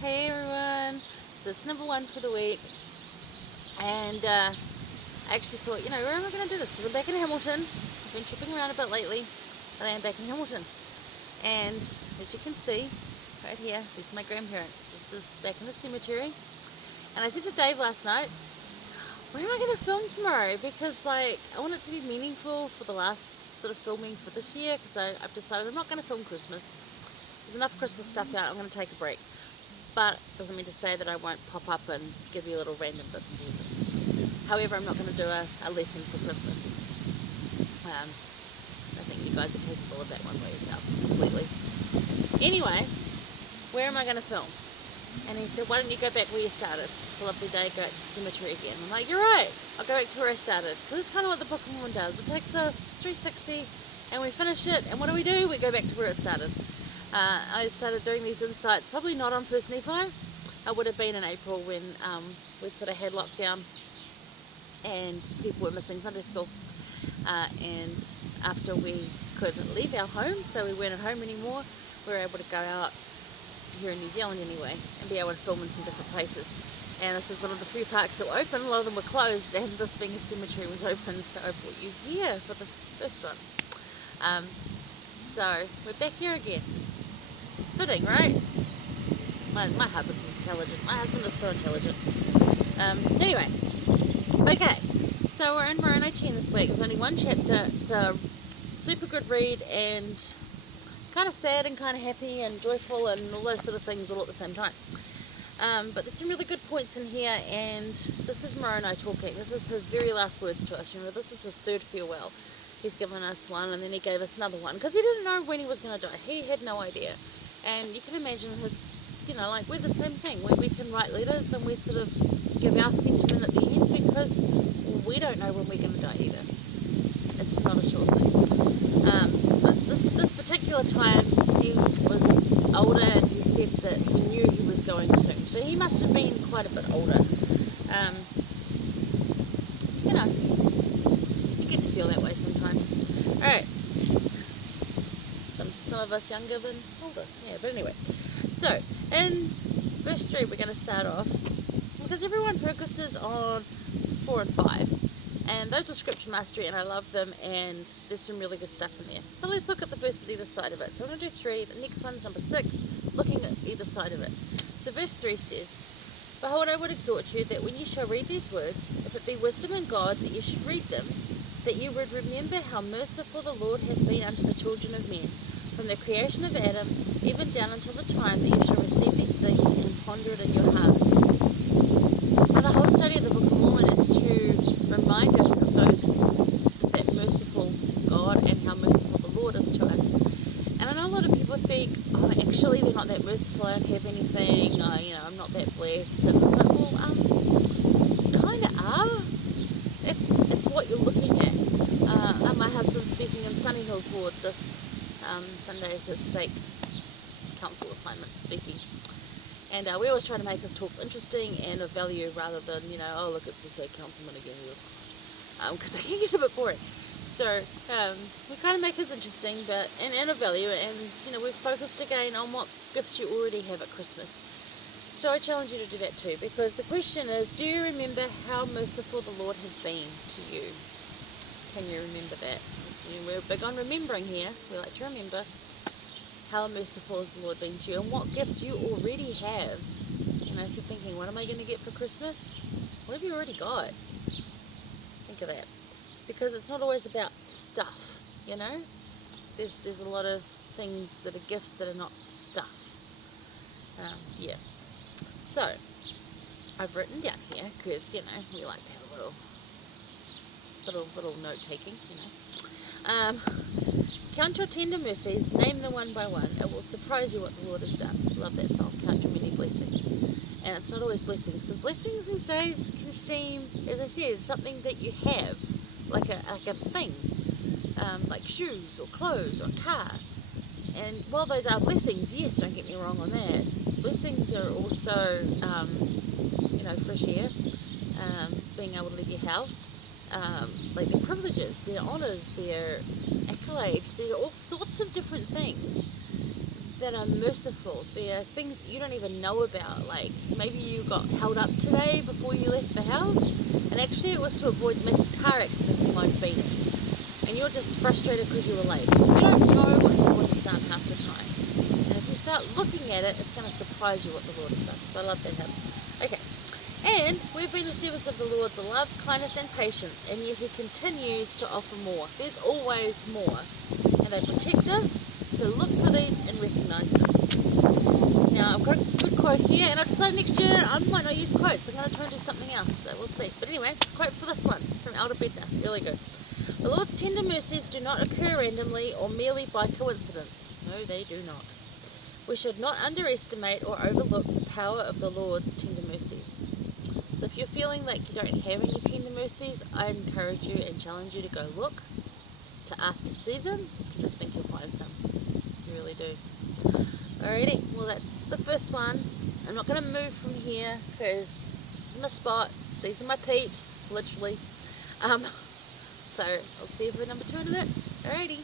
Hey everyone, so it's number one for the week, and I actually thought, where am I going to do this? Because I'm back in Hamilton. I've been tripping around a bit lately, but I am back in Hamilton. And as you can see, right here, these are my grandparents. This is back in the cemetery. And I said to Dave last night, where am I going to film tomorrow? Because I want it to be meaningful for the last sort of filming for this year, because I've decided I'm not going to film Christmas. There's enough Christmas stuff out, I'm going to take a break. But it doesn't mean to say that I won't pop up and give you little random bits and pieces. However, I'm not going to do a lesson for Christmas. I think you guys are capable of that one by yourself, completely. Anyway, where am I going to film? And he said, why don't you go back where you started? It's a lovely day, go back to the cemetery again. I'm like, you're right, I'll go back to where I started. Because it's kind of what the Book of Mormon does. It takes us 360 and we finish it, and what do? We go back to where it started. I started doing these insights probably not on First Nephi. I would have been in April when we sort of had lockdown and people were missing Sunday school, and after we couldn't leave our homes, so we weren't at home anymore, we were able to go out here in New Zealand anyway and be able to film in some different places. And this is one of the few parks that were open. A lot of them were closed, and this being a cemetery was open, so I brought you here for the first one. So we're back here again. Fitting, right? My husband's intelligent. My husband is so intelligent. Anyway, okay. So we're in Moroni 10 this week. There's only one chapter. It's a super good read and kind of sad and kind of happy and joyful and all those sort of things all at the same time. But there's some really good points in here, and this is Moroni talking. This is his very last words to us. This is his third farewell. He's given us one, and then he gave us another one because he didn't know when he was going to die. He had no idea. And you can imagine his, we're the same thing. We can write letters and we sort of give our sentiment at the end because we don't know when we're going to die either. It's not a sure thing. But this particular time, he was older, and he said that he knew he was going soon. So he must have been quite a bit older. You get to feel that way sometimes. Alright. Some of us younger than older. Yeah, but anyway. So, in verse 3 we're going to start off, because everyone focuses on 4 and 5. And those are scripture mastery, and I love them, and there's some really good stuff in there. But let's look at the verses either side of it. So I'm going to do 3. The next one's number 6, looking at either side of it. So verse 3 says, Behold, I would exhort you that when you shall read these words, if it be wisdom in God, that you should read them, that you would remember how merciful the Lord hath been unto the children of men, from the creation of Adam, even down until the time that you shall receive these things and ponder it in your hearts. And the whole study of the Book of Mormon is to remind us of that merciful God and how merciful the Lord is to us. And I know a lot of people think, actually they're not that merciful, I don't have anything, I'm not that blessed. And it's like, well, kind of are. It's what you're looking at. My husband's speaking in Sunny Hills Ward this Sunday is his stake council assignment speaking, and we always try to make his talks interesting and of value rather than oh look, it's the stake councilman again, because they can get a bit boring. So we kind of make his interesting but and of value, and we've focused again on what gifts you already have at Christmas. So I challenge you to do that too, because the question is, do you remember how merciful the Lord has been to you? Can you remember that? We're big on remembering here. We like to remember how merciful has the Lord been to you and what gifts you already have. If you're thinking, what am I going to get for Christmas? What have you already got? Think of that. Because it's not always about stuff, There's a lot of things that are gifts that are not stuff. Yeah. So, I've written down here, because, we like to have a little note-taking, Count your tender mercies, name them one by one. It will surprise you what the Lord has done. Love that song, Count Your Many Blessings. And it's not always blessings, because blessings these days can seem, as I said, something that you have, like a thing, like shoes or clothes or a car. And while those are blessings, yes, don't get me wrong on that, blessings are also, fresh air, being able to leave your house, like their privileges, their honours, their accolades, there are all sorts of different things that are merciful. They're things you don't even know about. Like maybe you got held up today before you left the house, and actually it was to avoid a massive car accident you might have been in. And you're just frustrated because you were late. You don't know what the Lord has done half the time. And if you start looking at it, it's going to surprise you what the Lord has done. So I love that hymn. Okay. And we've been receivers of the Lord's love, kindness and patience, and yet He continues to offer more. There's always more. And they protect us, so look for these and recognise them. Now I've got a good quote here, and I decided next year I might not use quotes. I'm going to try and do something else, so we'll see. But anyway, quote for this one from Elder Beta. Really good. The Lord's tender mercies do not occur randomly or merely by coincidence. No, they do not. We should not underestimate or overlook the power of the Lord's tender mercies. So if you're feeling like you don't have any tender mercies, I encourage you and challenge you to go look, to ask to see them, because I think you'll find some. You really do. Alrighty, well that's the first one. I'm not going to move from here because this is my spot. These are my peeps, literally. So I'll see you for number 2 in a bit. Alrighty.